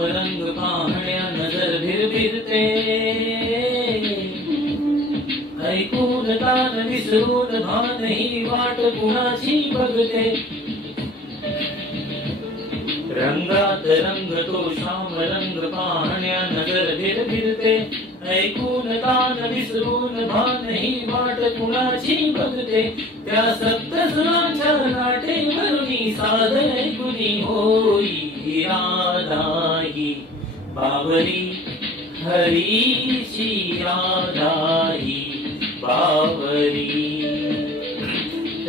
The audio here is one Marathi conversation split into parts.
रंग पाहण्या नजर भिरभिरते, ऐकून तान विसरून भान ही वाट कुणाची बघते. रंगात रंग तो श्याम रंग पाहण्या नजर भिरभिरते, ऐकून तान विसरून भान ही वाट कुणाची बघते. त्या सप्तसुरांच्या लाटेवरुनी साध ऐकुनी होई राधा ही बावरी, हरीची राधा ही बावरी.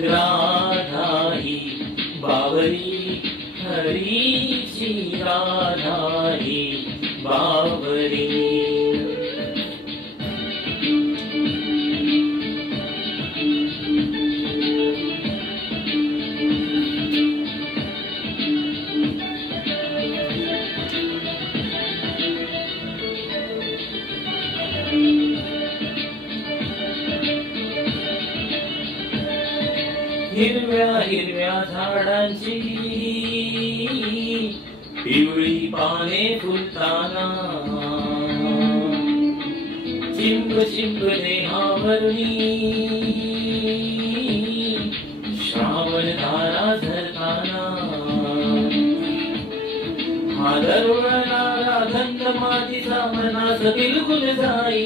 राधा ही बावरी, हरीची राधा ही बावरी. हिरव्या हिरव्या झाडांची पिवळी पाने फुलताना, चिंब चिंब देहावरुनी श्रावण धारा झरताना. हा दरवळणारा गंध मातीचा मनास बिलकुल जाई,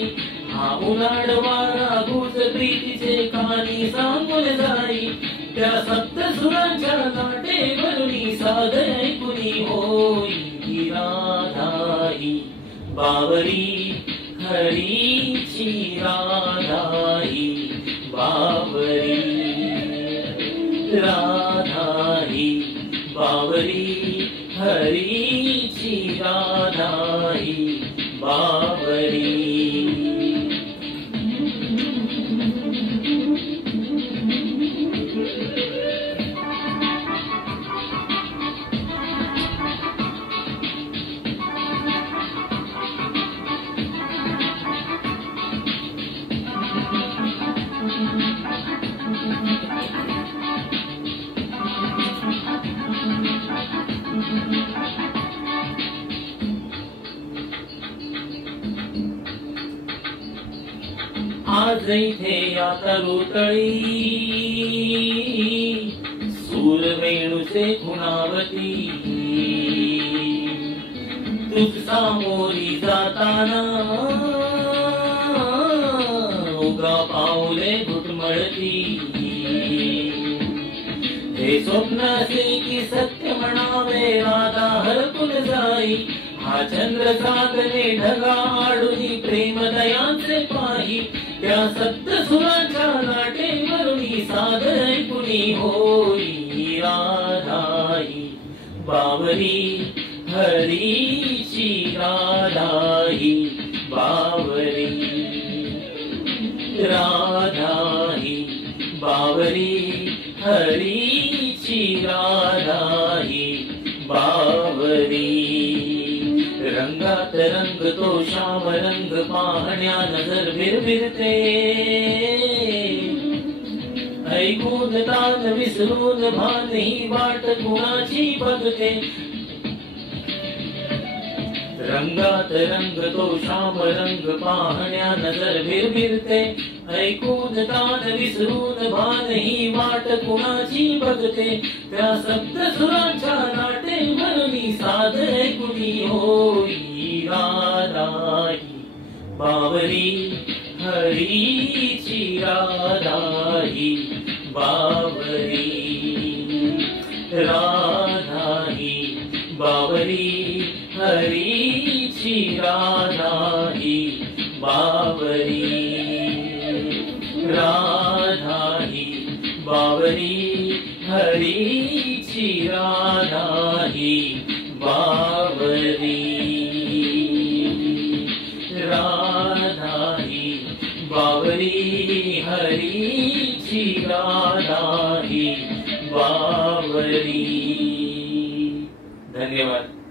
हा उन्हाळ वारा भूत प्रीतीचे कानी सांगून जाई. त्या सप्तसुरांच्या लाटेवरुनी साध ऐकुनी होई राधा ही बावरी, हरीची राधा ही बावरी. राधा ही बावरी, हरीची राधा ही बावरी. आज इथे या तरुतळी सूरवेणूचे खुणावती, तुझ सामोरी जाताना उगा पाऊले घुटमळती. हे स्वप्न असे की सत्य म्हणावे राधा हरपून जाई. हा चंद्र सागरे ढगा आडुनी प्रेम दयांचे पाही. त्या सप्तसुरांच्या लाटेवरुनी साध ऐकुनी होई राधा ही बावरी, हरीची राधा ही बावरी. राधा ही बावरी, हरीची राधा ही बावरी. रंगात रंग तो श्याम रंग पाहण्या नजर भिरभिरते, ऐकून तान विसरून भान ही वाट कुणाची बघते. रंगात रंग तो श्याम रंग पाहण्या नजर भिरभिरते, ऐकून तान विसरून भान ही वाट कुणाची बघते. त्या सप्तसुरांच्या लाटेवरुनी साध ऐकुनी होई राधा ही बावरी, हरीची राधा ही बावरी. राधा ही बावरी, हरीची राधा ही बावरी. राधा ही बावरी, हरीची राधा ही बावरी. राधा ही बावरी, हरीची राधा ही बावरी. धन्यवाद.